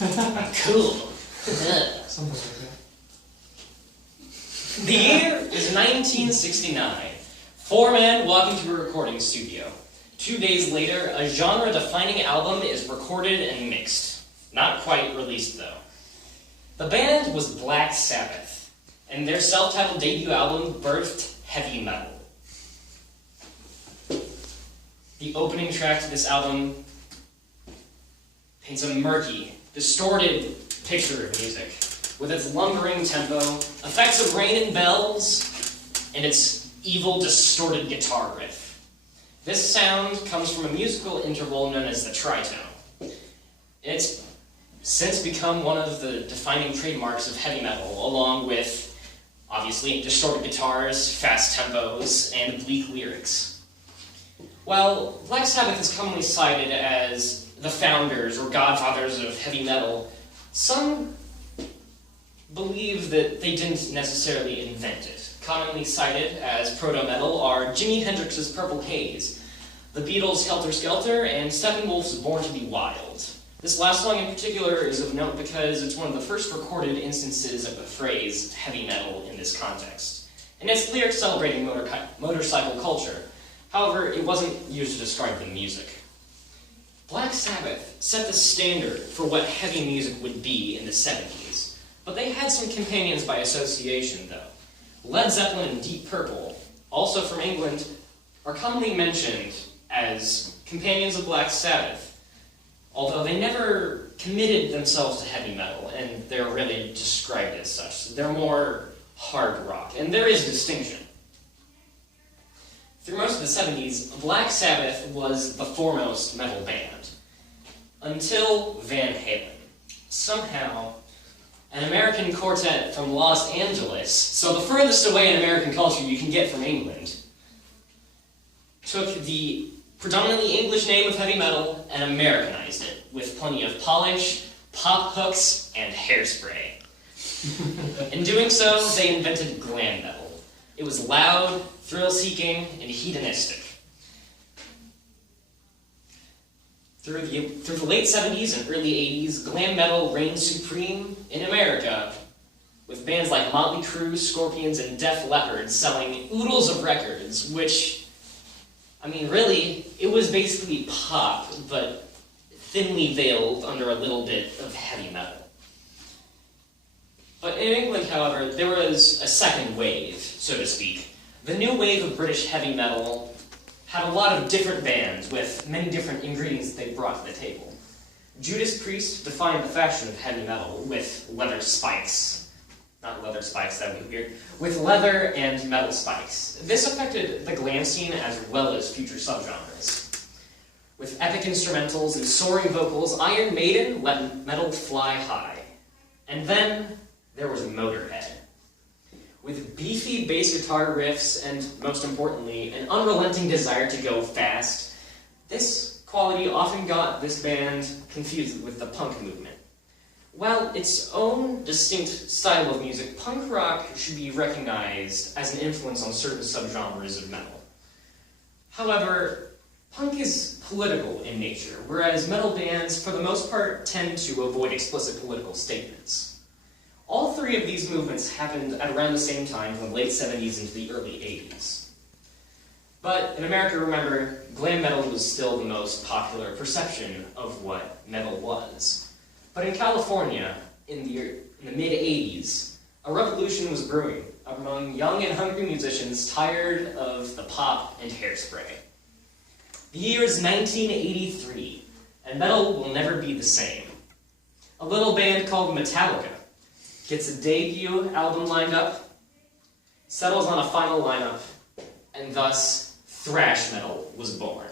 Cool. Something like that. The year is 1969. Four men walk into a recording studio. 2 days later, a genre-defining album is recorded and mixed. Not quite released, though. The band was Black Sabbath, and their self-titled debut album birthed heavy metal. The opening track to this album paints a murky, distorted picture of music, with its lumbering tempo, effects of rain and bells, and its evil, distorted guitar riff. This sound comes from a musical interval known as the tritone. It's since become one of the defining trademarks of heavy metal, along with, obviously, distorted guitars, fast tempos, and bleak lyrics. While Black Sabbath is commonly cited as the founders or godfathers of heavy metal, some believe that they didn't necessarily invent it. Commonly cited as proto-metal are Jimi Hendrix's Purple Haze, the Beatles' Helter Skelter, and Steppenwolf's Born to be Wild. This last song in particular is of note because it's one of the first recorded instances of the phrase heavy metal in this context, and its lyrics celebrating motorcycle culture. However, it wasn't used to describe the music. Black Sabbath set the standard for what heavy music would be in the 70s, but they had some companions by association, though. Led Zeppelin and Deep Purple, also from England, are commonly mentioned as companions of Black Sabbath, although they never committed themselves to heavy metal, and they're really described as such. They're more hard rock, and there is a distinction. Through most of the 70s, Black Sabbath was the foremost metal band, until Van Halen. Somehow, an American quartet from Los Angeles, so the furthest away in American culture you can get from England, took the predominantly English name of heavy metal and Americanized it, with plenty of polish, pop hooks, and hairspray. In doing so, they invented glam metal. It was loud, thrill-seeking, and hedonistic. Through the late 70s and early 80s, glam metal reigned supreme in America, with bands like Motley Crue, Scorpions, and Def Leppard selling oodles of records, which, I mean, really, it was basically pop, but thinly veiled under a little bit of heavy metal. But in England, however, there was a second wave, so to speak. The new wave of British heavy metal had a lot of different bands with many different ingredients they brought to the table. Judas Priest defined the fashion of heavy metal with leather spikes. Not leather spikes, that would be weird. With leather and metal spikes. This affected the glam scene as well as future subgenres. With epic instrumentals and soaring vocals, Iron Maiden let metal fly high. And then there was Motorhead. With beefy bass guitar riffs and, most importantly, an unrelenting desire to go fast, this quality often got this band confused with the punk movement. While its own distinct style of music, punk rock should be recognized as an influence on certain subgenres of metal. However, punk is political in nature, whereas metal bands, for the most part, tend to avoid explicit political statements. All three of these movements happened at around the same time, from the late 70s into the early 80s. But in America, remember, glam metal was still the most popular perception of what metal was. But in California, in the mid-80s, a revolution was brewing among young and hungry musicians tired of the pop and hairspray. The year is 1983, and metal will never be the same. A little band called Metallica gets a debut album lined up, settles on a final lineup, and thus thrash metal was born.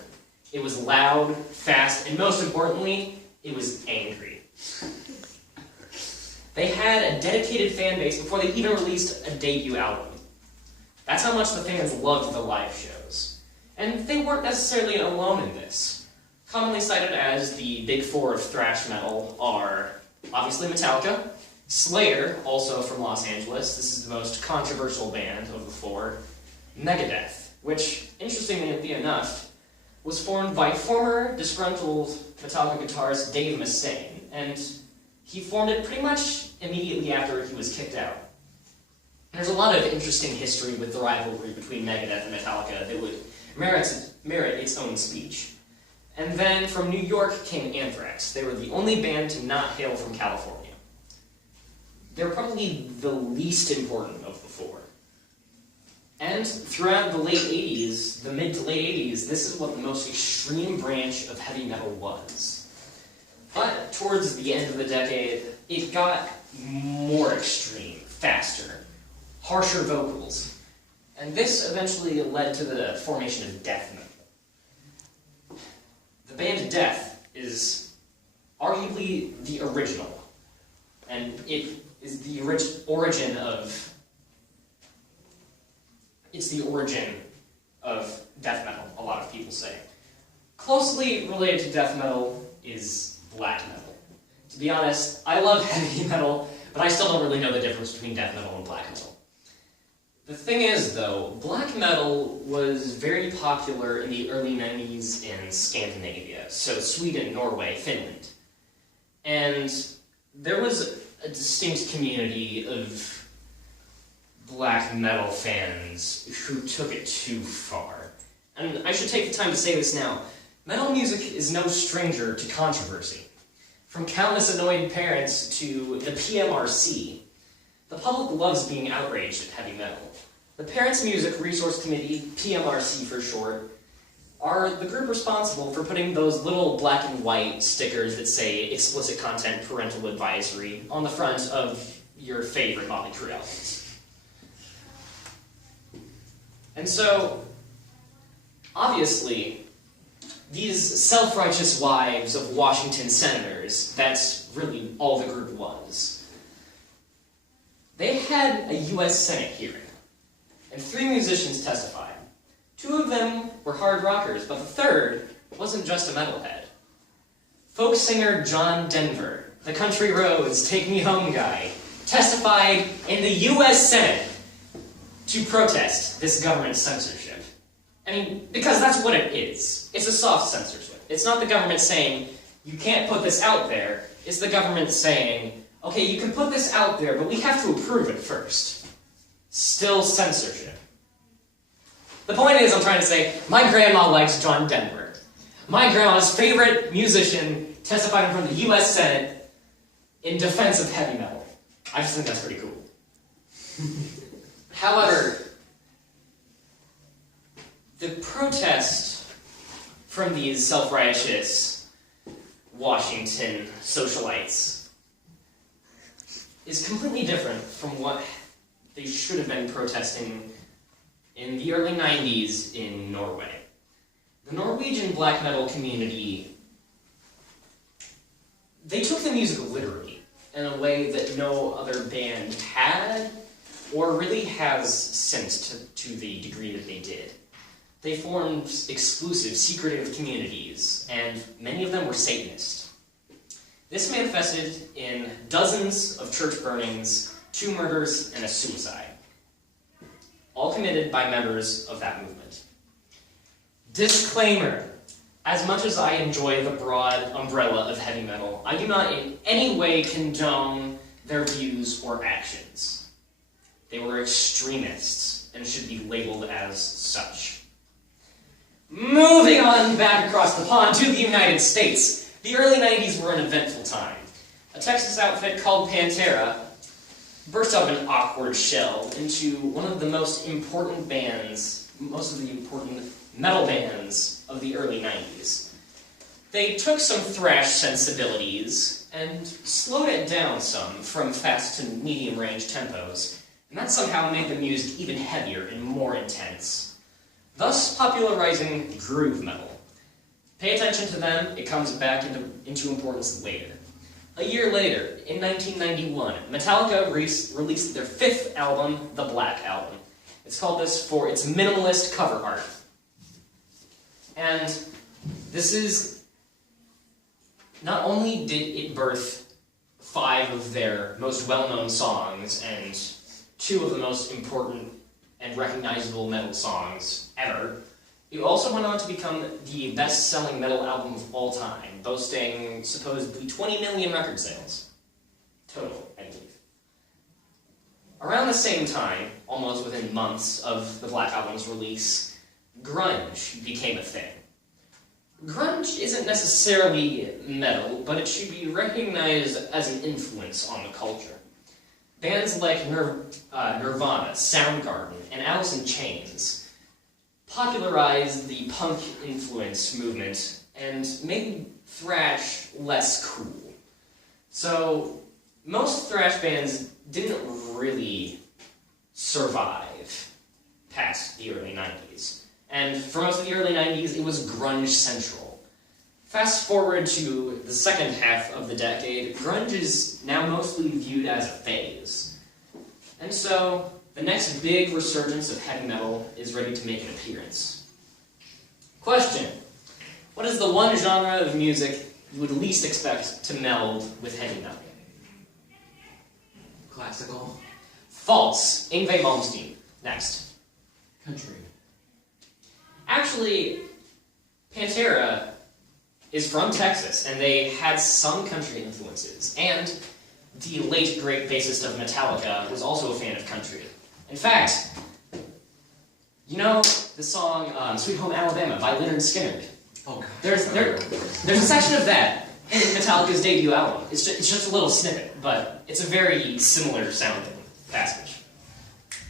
It was loud, fast, and most importantly, it was angry. They had a dedicated fan base before they even released a debut album. That's how much the fans loved the live shows. And they weren't necessarily alone in this. Commonly cited as the big four of thrash metal are, obviously, Metallica, Slayer, also from Los Angeles, this is the most controversial band of the four, Megadeth, which, interestingly enough, was formed by former disgruntled Metallica guitarist Dave Mustaine, and He formed it pretty much immediately after he was kicked out. There's a lot of interesting history with the rivalry between Megadeth and Metallica that would merit its own speech. And then from New York came Anthrax. They were the only band to not hail from California. They're probably the least important of the four. And throughout the late 80s, the mid to late 80s, this is what the most extreme branch of heavy metal was. But towards the end of the decade, it got more extreme, faster, harsher vocals. And this eventually led to the formation of death metal. The band Death is arguably the original, and it is the origin of death metal, a lot of people say. Closely related to death metal is black metal. To be honest, I love heavy metal, but I still don't really know the difference between death metal and black metal. The thing is, though, black metal was very popular in the early 90s in Scandinavia, so Sweden, Norway, Finland. And there was a distinct community of black metal fans who took it too far. And I should take the time to say this now. Metal music is no stranger to controversy. From countless annoyed parents to the PMRC, the public loves being outraged at heavy metal. The Parents Music Resource Committee, PMRC for short, are the group responsible for putting those little black and white stickers that say explicit content parental advisory on the front of your favorite Motley Crue albums. And so, obviously, these self-righteous wives of Washington senators, that's really all the group was. They had a U.S. Senate hearing, and 3 musicians testified. 2 of them were hard rockers, but the third wasn't just a metalhead. Folk singer John Denver, the Country Roads Take Me Home guy, testified in the U.S. Senate to protest this government censorship. I mean, because that's what it is. It's a soft censorship. It's not the government saying, you can't put this out there. It's the government saying, okay, you can put this out there, but we have to approve it first. Still censorship. The point is, I'm trying to say, my grandma likes John Denver. My grandma's favorite musician testified in front of the U.S. Senate in defense of heavy metal. I just think that's pretty cool. However, the protest from these self-righteous Washington socialites is completely different from what they should have been protesting in the early 90s in Norway. The Norwegian black metal community, they took the music literally in a way that no other band had or really has since to the degree that they did. They formed exclusive, secretive communities, and many of them were Satanist. This manifested in dozens of church burnings, 2 murders, and a suicide, all committed by members of that movement. Disclaimer: as much as I enjoy the broad umbrella of heavy metal, I do not in any way condone their views or actions. They were extremists and should be labeled as such. Moving on back across the pond to the United States, the early 90s were an eventful time. A Texas outfit called Pantera burst out of an awkward shell into one of the most of the important metal bands of the early 90s. They took some thrash sensibilities and slowed it down some from fast to medium range tempos, and that somehow made the music even heavier and more intense, thus popularizing groove metal. Pay attention to them, it comes back into importance later. A year later, in 1991, Metallica released their 5th album, The Black Album. It's called this for its minimalist cover art. And this is... Not only did it birth 5 of their most well-known songs, and 2 of the most important and recognizable metal songs ever, it also went on to become the best-selling metal album of all time, boasting supposedly 20 million record sales. total, I believe. Around the same time, almost within months of the Black Album's release, grunge became a thing. Grunge isn't necessarily metal, but it should be recognized as an influence on the culture. Bands like Nirvana, Soundgarden, and Alice in Chains popularized the punk influence movement and made thrash less cool. So, most thrash bands didn't really survive past the early 90s. And for most of the early 90s, it was grunge central. Fast forward to the second half of the decade, grunge is now mostly viewed as a phase. And so, the next big resurgence of heavy metal is ready to make an appearance. Question: what is the one genre of music you would least expect to meld with heavy metal? Classical. False. Yngwie Malmsteen. Next. Country. Actually, Pantera is from Texas, and they had some country influences. And the late great bassist of Metallica was also a fan of country. In fact, you know the song Sweet Home Alabama by Lynyrd Skynyrd? Oh, God. There's a section of that in Metallica's debut album. It's just a little snippet, but it's a very similar sounding passage.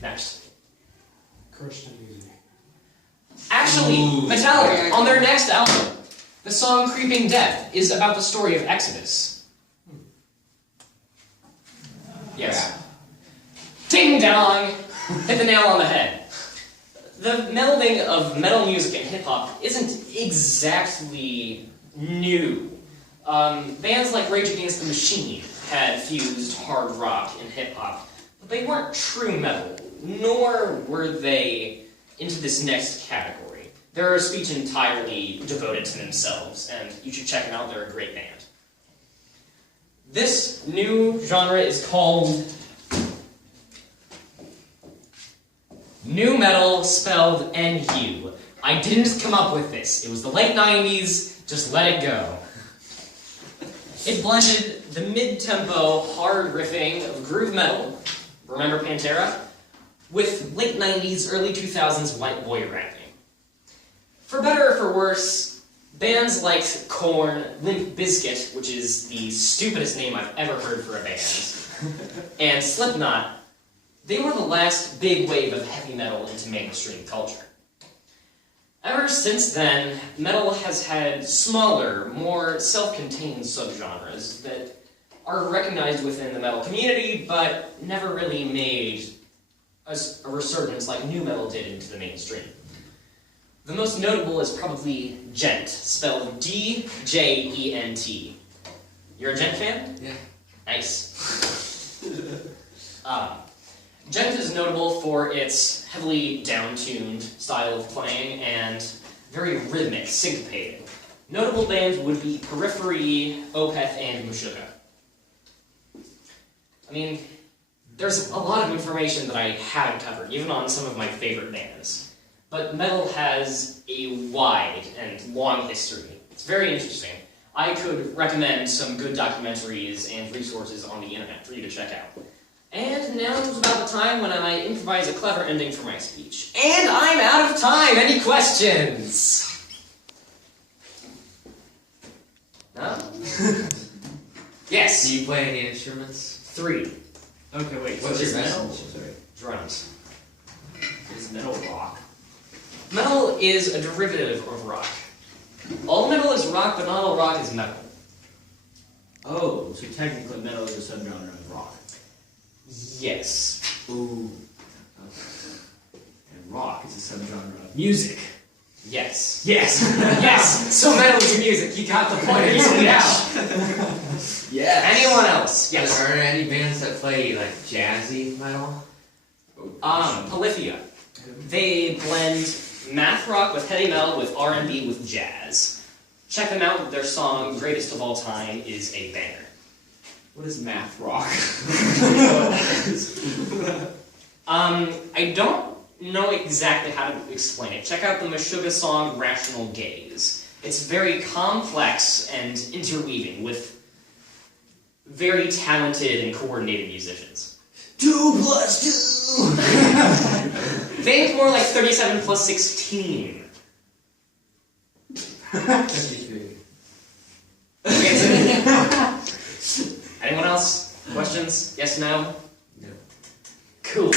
Next. Christian music. Actually, Metallica, on their next album, the song Creeping Death is about the story of Exodus. Yes. Ding dong! Hit the nail on the head. The melding of metal music and hip-hop isn't exactly new. Bands like Rage Against the Machine had fused hard rock and hip-hop, but they weren't true metal, nor were they into this next category. They're a speech entirely devoted to themselves, and you should check them out, they're a great band. This new genre is called nu metal, spelled N-U. I didn't come up with this. It was the late 90s, just let it go. It blended the mid-tempo, hard riffing of groove metal, remember Pantera, with late 90s, early 2000s white boy rapping. For better or for worse, bands like Korn, Limp Bizkit, which is the stupidest name I've ever heard for a band, and Slipknot, they were the last big wave of heavy metal into mainstream culture. Ever since then, metal has had smaller, more self-contained subgenres that are recognized within the metal community, but never really made a resurgence like nu metal did into the mainstream. The most notable is probably Djent, spelled D-J-E-N-T. You're a Djent fan? Yeah. Nice. Djent is notable for its heavily down-tuned style of playing and very rhythmic, syncopated. Notable bands would be Periphery, Opeth, and Meshuggah. I mean, there's a lot of information that I haven't covered, even on some of my favorite bands. But metal has a wide and long history. It's very interesting. I could recommend some good documentaries and resources on the internet for you to check out. And now is about the time when I improvise a clever ending for my speech. And I'm out of time! Any questions? No? Yes! Do you play any instruments? 3. Okay, wait. What's your metal? metal? Sorry. Drums. Is metal rock? Metal is a derivative of rock. All metal is rock, but not all rock is metal. Oh, so technically metal is a subgenre of rock. Yes. Ooh. Okay. And rock is a subgenre of music. Yes. Yes! Yes! So metal is music. You got the point. You figured it out. Yes! Anyone else? Yes. Are there any bands that play, like, jazzy metal? Polyphia. They blend math rock with heavy metal with R&B with jazz. Check them out. Their song, Greatest of All Time, is a banger. What is math rock? I don't know exactly how to explain it. Check out the Meshuggah song, Rational Gaze. It's very complex and interweaving with very talented and coordinated musicians. 2 plus 2! Think more like 37 plus 16. 53. Anyone else? Questions? Yes, no? No. Cool.